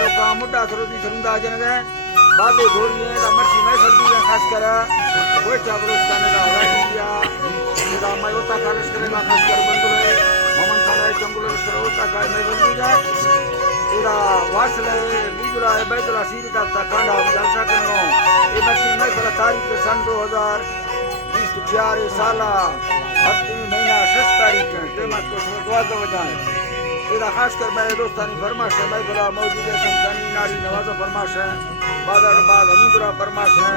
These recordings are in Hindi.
टोका मुड्डा सरोदी सरुंदा जन गए बाबे घोड़िए मर्सी में सल्दी का खास कर कोई चावरोस्तान का होगा तेरा मैं होता खास करेगा खास कर बंद है मोहम्मद खाना जंगल रस्ता होता का मैं बंदी जाए तेरा वासले बिजुरा है बैतुला सीरी का कांडा जलसा करनो ये मर्सी में फला तारीख के सन 2020 साला हफ्ते महीना 6 तारीख के तेमत को दुआ दो जाए तेरा खास कर मेरे दोस्तानी फरमाश है मैं फला मौजूद है संतानी नारी नवाज़ फरमाश है बादल बाद हमीदुरा फरमाश है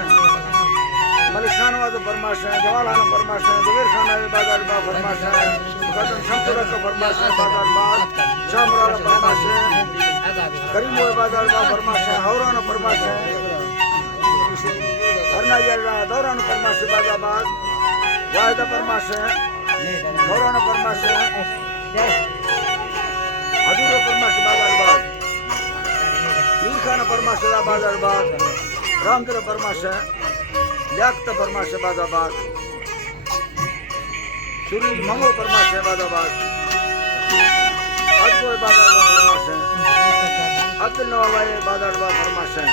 मलिक शाहनवाज फरमाश है जवाहर फरमाश है जवेर खान बादल बा फरमाश है मुकद्दम शमसुरा का फरमाश है बादल बाद शामराल फरमाश है करीम बादल बा फरमाश है हौरान फरमाश है हरना यारा दौरान फरमाश है बादल बाद वाहिदा फरमाश है हौरान फरमाश है हजूर फरमाश बादल बाद मीर खान फरमाश है बादल बाद रामदर फरमाश है याक्त फरमाश है बादाबाद सुरी मंगो फरमाश है बादाबाद अदबो बादाबाद फरमाश है अब्दुल नवाब बादाबाद फरमाश है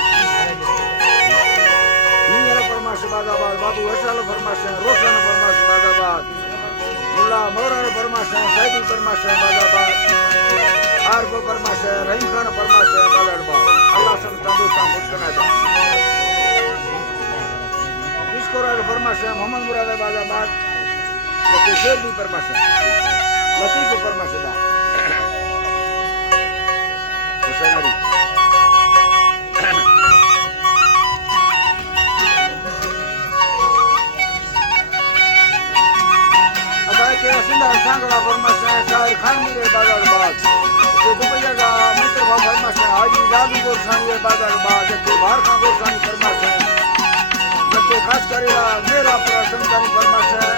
नीर फरमाश बादाबाद बाबू हसल फरमाश है रोशन फरमाश बादाबाद मुल्ला मोरर फरमाश है सैदी फरमाश है बादाबाद आरबो फरमाश है रहीम खान फरमाश है बादाबाद अल्लाह सब तंदुरुस्त मुस्कना दे कोराल फरमाश है मोहम्मद मुराद बादाबाद तो शेर भी फरमाश है लतीफ फरमाश है हुसैनरी अब के सिंधा सांगला फरमाश है शाहिर खान मेरे बादाबाद तो दुबैया का मित्र फरमाश है हाजी जादू गोरसानी बादाबाद के बाहर का गोरसानी फरमाश है खास करेगा मेरा संतानी फरमाश है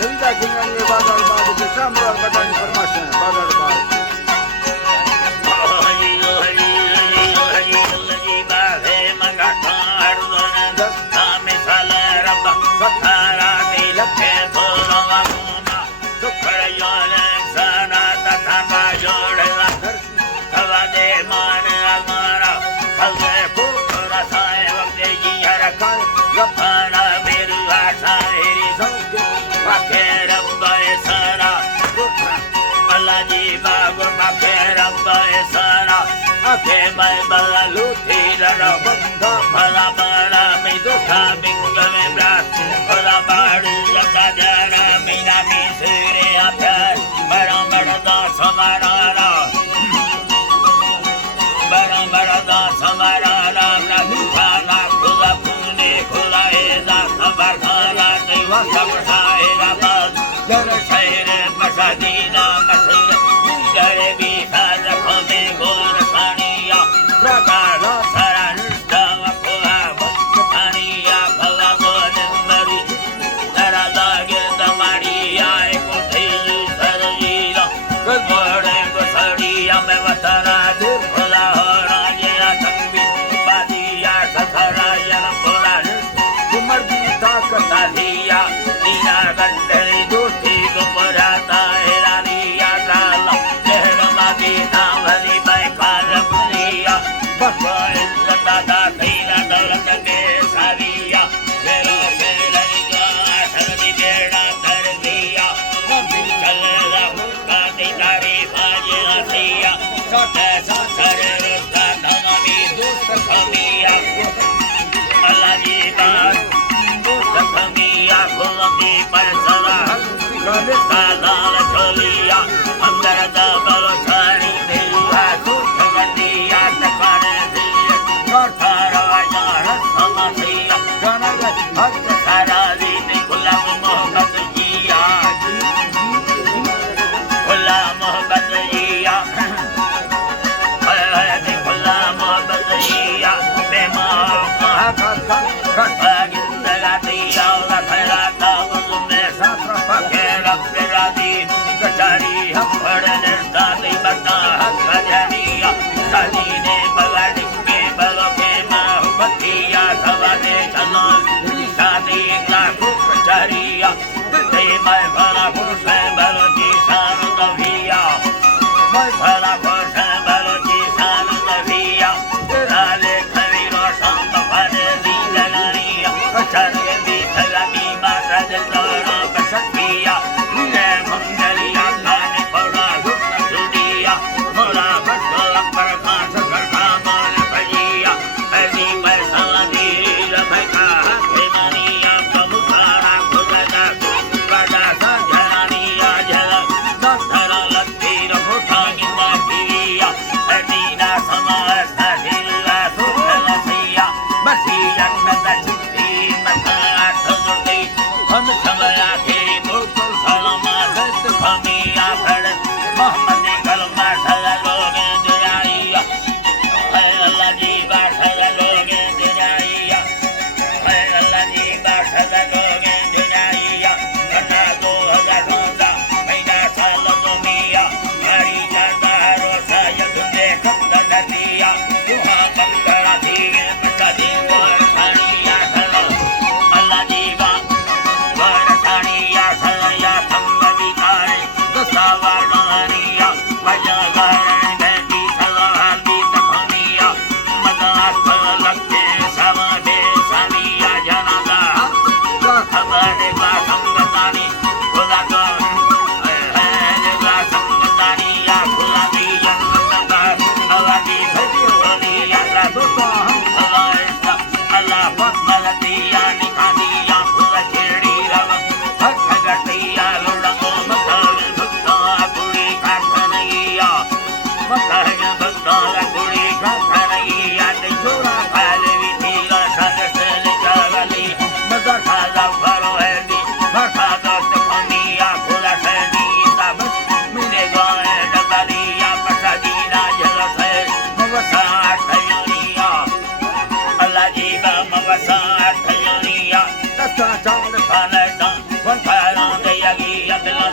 ललिता खिंगानी बादल बाद के शामराल बटानी फरमाश है बादल बाद Gapana meru asahiri sauke pakeram baesara Allah ji bagur pakeram baesara ake mai balaluti lara banda phala para me dukha bingame brat phala padu lakadara mina misere apyar baramada samarara baramada samarara nadukana kula खुला एजा सबर खाना देवा सब साहेरा बस जर शहर मसदीना मसर जर भी साज खोमे गोर सानिया प्रकार सरन दम कोहा भक्त थानिया भला गोन मरु तरा लागे दमाड़िया को थेलु सरजीला गबड़े गसड़िया में वतरा दिल खुला हो राजिया संगी बादिया सखरा यन Katalia, Nina Gandari, Duti, Gumurata, Elania, Rala, Teramabita, Valley by Kalapulia, Papa, Tata, Tina, Dalakane, Savia, Vero, Velanga, Salvira, Tarvia, Nambicala, Mukati, Tari, Magia, Sota, Sotare, Tanami, Dusta, Kamia, Alajita. Kamiya kulami parsala, kalala choliya, andar da balotari deya, sutagadiya takare diya, karthara yara samasiya, kanaga bhakta sarali ne gulam mohabbat jiya, gulam mohabbat jiya, ne gulam mohabbat jiya, mema kahaka kahagi. Allah khayra tawuz me satra pakera piradi kachari hampadane dadi bata hakajaniya sadine baladi me baloke mahubatiya savane chalan sadi la kachariya te mai bala purse baloji san daviya mai bala purse baloji san daviya Mohammad कलमा ठगा लोगे दुनिया है अल्लाह जी बाठगा लोगे दुनिया है अल्लाह जी बाठगा लोगे दुनिया करना को हजार होगा महीना साल दुनिया हरी जाता रोसा युद्धे कब नदिया वहाँ कंकड़ा थी बचा दी गोर साड़िया ठगा अल्लाह जी बा गोर साड़िया ठगा या संगति तारे दसावानिया वजह कारण बैठी ठगा हाली तखनिया मदात लगते समाधे सामिया जनादा खबर का संगतानी खुदा का है का संगतानी या खुदा की जन्नत का अवादी भरी यात्रा दोस्तों हम अल्लाह फसलतिया निखानिया खुदा छेड़ी रव हक गटिया लुड़ंगो मकर भक्ता कुड़ी काठनैया मकर भक्ता कुड़ी काठनैया छोरा खाले विधीला सदस्य निकाली मगर खाला भरो है दी भरखा दोस्त खनिया खुदा सैनी तब मिले गए डबलिया पसादीना जलत है मवसा ठयोनिया अल्लाह जी बा मवसा ठयोनिया दस्ता चांद खाले दा वन खाला दे यगी अदला